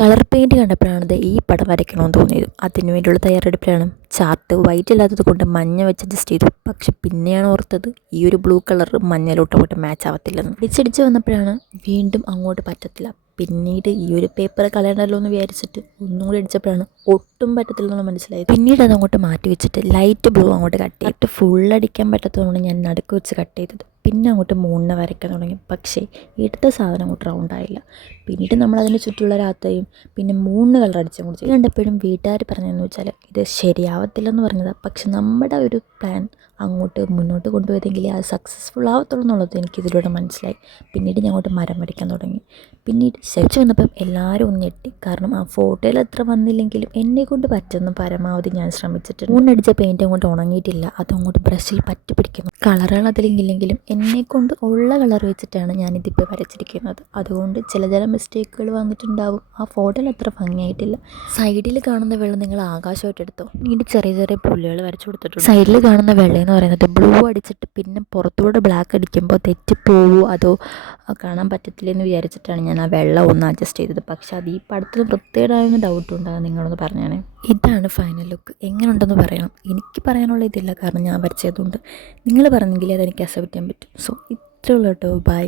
Colour paint കണ്ടപ്പോഴാണ് ഈ പടം വരയ്ക്കണമെന്ന് തോന്നിയത്. അതിനു വേണ്ടിയുള്ള തയ്യാറെടുപ്പിലാണ്. ചാർട്ട് വൈറ്റ് ഇല്ലാത്തത് കൊണ്ട് മഞ്ഞ വെച്ച് അഡ്ജസ്റ്റ് ചെയ്തു. പക്ഷെ പിന്നെയാണ് ഓർത്തത് ഈ ഒരു ബ്ലൂ കളർ മഞ്ഞയിലോട്ട് അങ്ങോട്ട് മാച്ച് ആവത്തില്ലെന്ന്. ഇടിച്ചടിച്ച് വന്നപ്പോഴാണ് വീണ്ടും അങ്ങോട്ട് പറ്റത്തില്ല. പിന്നീട് ഈ ഒരു പേപ്പർ കളയണ്ടല്ലോ എന്ന് വിചാരിച്ചിട്ട് ഒന്നും കൂടി അടിച്ചപ്പോഴാണ് ഒട്ടും പറ്റത്തില്ലെന്നുള്ള മനസ്സിലായത്. പിന്നീട് അത് അങ്ങോട്ട് മാറ്റി വെച്ചിട്ട് ലൈറ്റ് ബ്ലൂ അങ്ങോട്ട് കട്ട് ചെയ്തിട്ട് ഫുൾ അടിക്കാൻ പറ്റാത്തതുകൊണ്ട് ഞാൻ നടുക്ക് വെച്ച് കട്ട് ചെയ്തത്. പിന്നെ അങ്ങോട്ട് മൂണിനെ വരയ്ക്കാൻ തുടങ്ങി. പക്ഷേ എടുത്ത സാധനം അങ്ങോട്ട് റൗണ്ടായില്ല. പിന്നീട് നമ്മളതിന് ചുറ്റുള്ള രാത്രിയും പിന്നെ 3 കളർ അടിച്ചും കൂടി ചെയ്തു. കണ്ടപ്പോഴും വീട്ടുകാർ പറഞ്ഞതെന്ന് വെച്ചാൽ ഇത് ശരിയാവത്തില്ലെന്ന് പറഞ്ഞതാണ്. പക്ഷെ നമ്മുടെ ഒരു പ്ലാൻ അങ്ങോട്ട് മുന്നോട്ട് കൊണ്ടുപോയതെങ്കിൽ അത് സക്സസ്ഫുൾ ആവത്തുള്ളൂ എന്നുള്ളത് എനിക്കിതിലൂടെ മനസ്സിലായി. പിന്നീട് ഞാൻ അങ്ങോട്ട് മരം വരയ്ക്കാൻ തുടങ്ങി. പിന്നീട് ശരിച്ചു വന്നപ്പം എല്ലാവരും ഒന്ന് ഞെട്ടി. കാരണം ആ ഫോട്ടോയിൽ എത്ര വന്നില്ലെങ്കിലും എന്നെക്കൊണ്ട് പറ്റുന്ന പരമാവധി ഞാൻ ശ്രമിച്ചിട്ടുണ്ട്. മൂന്നടിച്ച പെയിൻറ്റ് അങ്ങോട്ട് ഉണങ്ങിയിട്ടില്ല. അതങ്ങോട്ട് ബ്രഷിൽ പറ്റി പിടിക്കുന്നു. കളറുകൾ അതിലില്ലെങ്കിലും എന്നെക്കൊണ്ട് ഉള്ള കളർ വെച്ചിട്ടാണ് ഞാനിതിപ്പോൾ വരച്ചിരിക്കുന്നത്. അതുകൊണ്ട് ചില മിസ്റ്റേക്കുകൾ വന്നിട്ടുണ്ടാവും. ആ ഫോട്ടോയിൽ അത്ര ഭംഗിയായിട്ടില്ല. സൈഡിൽ കാണുന്ന വെള്ളം നിങ്ങൾ ആകാശമായിട്ട് എടുത്തോ. പിന്നീട് ചെറിയ പുള്ളികൾ വരച്ചു കൊടുത്തിട്ടുണ്ട്. സൈഡിൽ കാണുന്ന വെള്ളയെന്ന് പറയുന്നത് ബ്ലൂ അടിച്ചിട്ട് പിന്നെ പുറത്തൂടെ ബ്ലാക്ക് അടിക്കുമ്പോൾ തെറ്റിപ്പോവോ അതോ കാണാൻ പറ്റത്തില്ലെന്ന് വിചാരിച്ചിട്ടാണ് ഞാൻ ആ വെള്ളം ഒന്ന് അഡ്ജസ്റ്റ് ചെയ്തത്. പക്ഷെ അത് ഈ പടത്തിൽ വൃത്തികേടായെന്ന് ഡൗട്ടുണ്ടാകും. നിങ്ങളൊന്ന് പറഞ്ഞാണേ. ഇതാണ് ഫൈനൽ ലുക്ക്. എങ്ങനെയുണ്ടെന്ന് പറയണം. എനിക്ക് പറയാനുള്ള ഇതില്ല, കാരണം ഞാൻ വരച്ചതുകൊണ്ട്. നിങ്ങൾ പറഞ്ഞെങ്കിലേ അതെനിക്ക് അക്സെപ്റ്റ് ചെയ്യാൻ പറ്റും. സോ ഇത്രയുള്ളൂ കേട്ടോ. ബൈ.